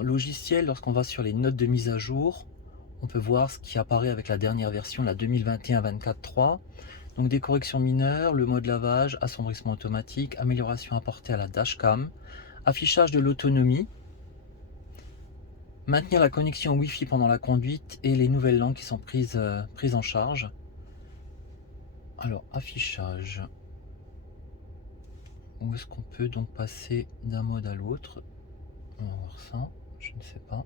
dans logiciel, lorsqu'on va sur les notes de mise à jour, on peut voir ce qui apparaît avec la dernière version, la 2021-24.3. Donc des corrections mineures, le mode lavage, assombrissement automatique, amélioration apportée à la dashcam, affichage de l'autonomie, maintenir la connexion Wi-Fi pendant la conduite et les nouvelles langues qui sont prises en charge. Alors, affichage. Où est-ce qu'on peut donc passer d'un mode à l'autre? On va voir ça, je ne sais pas.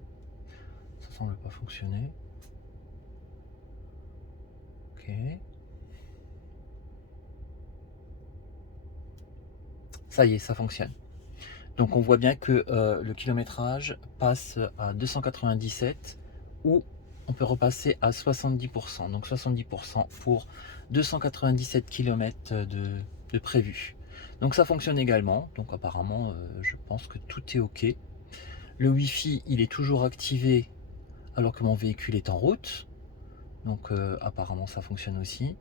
Ça semble pas fonctionner. Ok. Ça y est, ça fonctionne. Donc on voit bien que le kilométrage passe à 297 ou on peut repasser à 70%. Donc 70% pour 297 km de prévu. Donc ça fonctionne également. Donc apparemment, je pense que tout est OK. Le Wi-Fi, il est toujours activé alors que mon véhicule est en route. Donc apparemment ça fonctionne aussi.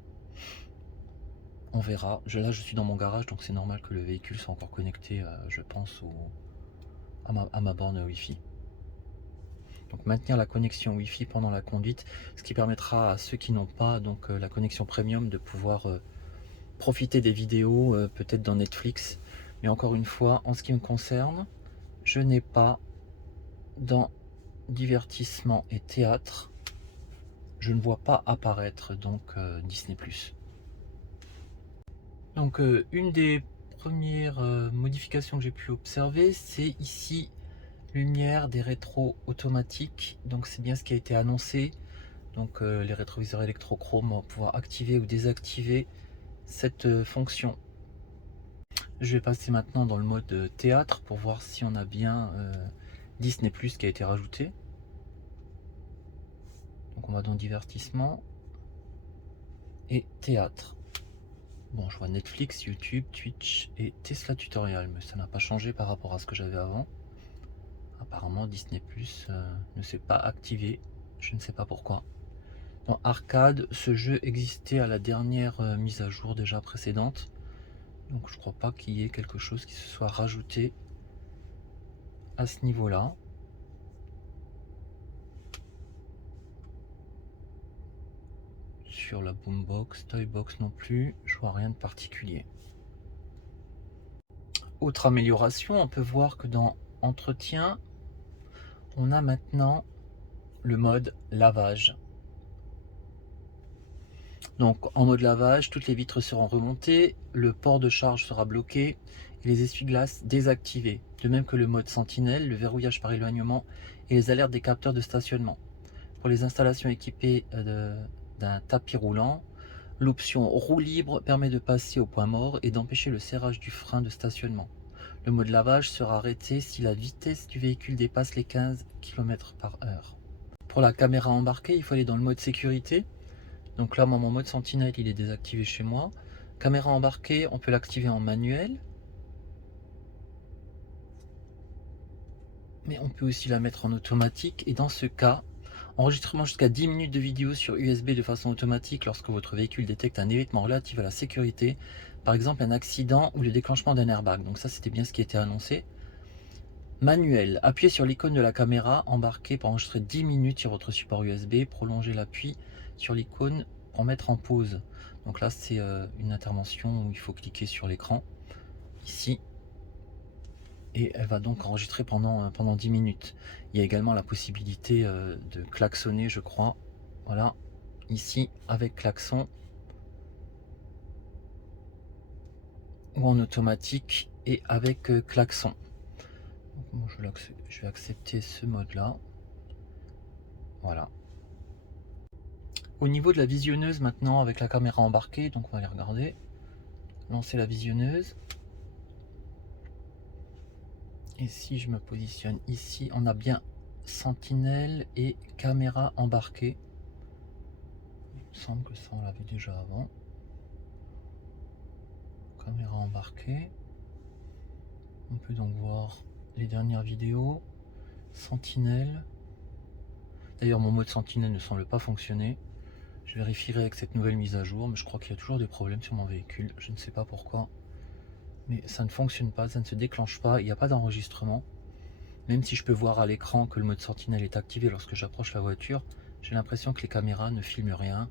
On verra. Là je suis dans mon garage, donc c'est normal que le véhicule soit encore connecté, je pense, à ma borne Wi-Fi. Donc maintenir la connexion Wi-Fi pendant la conduite, ce qui permettra à ceux qui n'ont pas donc la connexion premium de pouvoir profiter des vidéos peut-être dans Netflix. Mais encore une fois, en ce qui me concerne, je n'ai pas dans divertissement et théâtre, je ne vois pas apparaître donc Disney+. Donc une des premières modifications que j'ai pu observer, c'est ici lumière des rétros automatiques. Donc c'est bien ce qui a été annoncé. Donc les rétroviseurs électrochromes vont pouvoir activer ou désactiver cette fonction. Je vais passer maintenant dans le mode théâtre pour voir si on a bien Disney+ qui a été rajouté. Donc on va dans divertissement et théâtre. Bon, je vois Netflix, YouTube, Twitch et Tesla Tutorial, mais ça n'a pas changé par rapport à ce que j'avais avant. Apparemment Disney+ ne s'est pas activé, je ne sais pas pourquoi. Dans Arcade, ce jeu existait à la dernière mise à jour déjà précédente. Donc je crois pas qu'il y ait quelque chose qui se soit rajouté à ce niveau-là. Sur la Boombox, Toybox non plus, je vois rien de particulier. Autre amélioration, on peut voir que dans Entretien, on a maintenant le mode lavage. Donc en mode lavage, toutes les vitres seront remontées, le port de charge sera bloqué et les essuie-glaces désactivés. De même que le mode sentinelle, le verrouillage par éloignement et les alertes des capteurs de stationnement. Pour les installations équipées d'un tapis roulant, l'option roue libre permet de passer au point mort et d'empêcher le serrage du frein de stationnement. Le mode lavage sera arrêté si la vitesse du véhicule dépasse les 15 km/h. Pour la caméra embarquée, il faut aller dans le mode sécurité. Donc là, moi, mon mode sentinelle, il est désactivé chez moi. Caméra embarquée, on peut l'activer en manuel. Mais on peut aussi la mettre en automatique. Et dans ce cas, enregistrement jusqu'à 10 minutes de vidéo sur USB de façon automatique lorsque votre véhicule détecte un événement relatif à la sécurité. Par exemple, un accident ou le déclenchement d'un airbag. Donc ça, c'était bien ce qui était annoncé. Manuel, appuyez sur l'icône de la caméra embarquée pour enregistrer 10 minutes sur votre support USB. Prolongez l'appui sur l'icône pour mettre en pause. Donc là, c'est une intervention où il faut cliquer sur l'écran, ici. Et elle va donc enregistrer pendant 10 minutes. Il y a également la possibilité de klaxonner, je crois. Voilà, ici, avec klaxon. Ou en automatique et avec klaxon. Bon, je vais accepter ce mode-là. Voilà. Au niveau de la visionneuse maintenant avec la caméra embarquée, donc on va aller regarder. Lancer la visionneuse. Et si je me positionne ici, on a bien sentinelle et caméra embarquée. Il me semble que ça on l'avait déjà avant. Caméra embarquée. On peut donc voir les dernières vidéos. Sentinelle. D'ailleurs mon mode sentinelle ne semble pas fonctionner. Je vérifierai avec cette nouvelle mise à jour, mais je crois qu'il y a toujours des problèmes sur mon véhicule. Je ne sais pas pourquoi. Mais ça ne fonctionne pas, ça ne se déclenche pas, il n'y a pas d'enregistrement. Même si je peux voir à l'écran que le mode sentinelle est activé lorsque j'approche la voiture, j'ai l'impression que les caméras ne filment rien.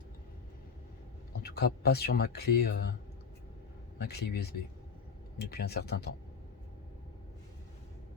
En tout cas, pas sur ma clé USB depuis un certain temps.